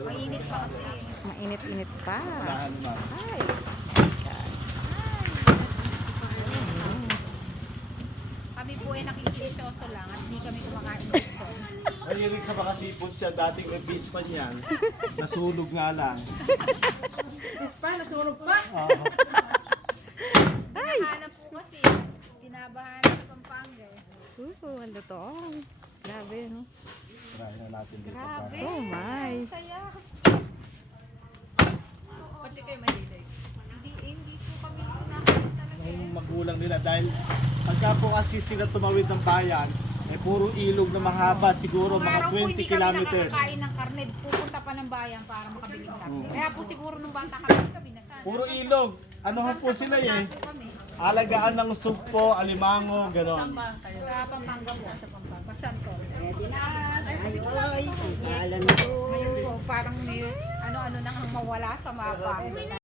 Mainit pa kasi. Mainit-init pa. Unahan naman. Ay. Kami po ay nakikilisyoso lang at hindi kami kumakain dito. Mahilig sa mga seafood siya, dating rebis pa niyan. Nasunog nga lang. Oo. Hinahanap po kasi. Binabahan sa Pampanga eh. Ang totoong. Grabe, no? Try na natin dito. Grabe. para- Oh my. Saya. Pati kayo mahilig. Hindi po kami nakakain talaga. Yung magulang nila dahil pagka po kasi sila tumawid ng bayan, puro ilog na mahaba, siguro mga Araw po 20 hindi kilometers. kami nakakakain ng karne. Pupunta pa ng bayan para makabili ng karne. Kaya po siguro nung bata kami nasan. Puro ilog. Ano ho po sila eh? Kami. Alagaan ng sumpo, alimango, gano'n. Sa Pampanga po. Sa Pampanga. Basan ko. Ay, alam mo. Ngayon po, parang may ano-ano nang mawala sa mapa.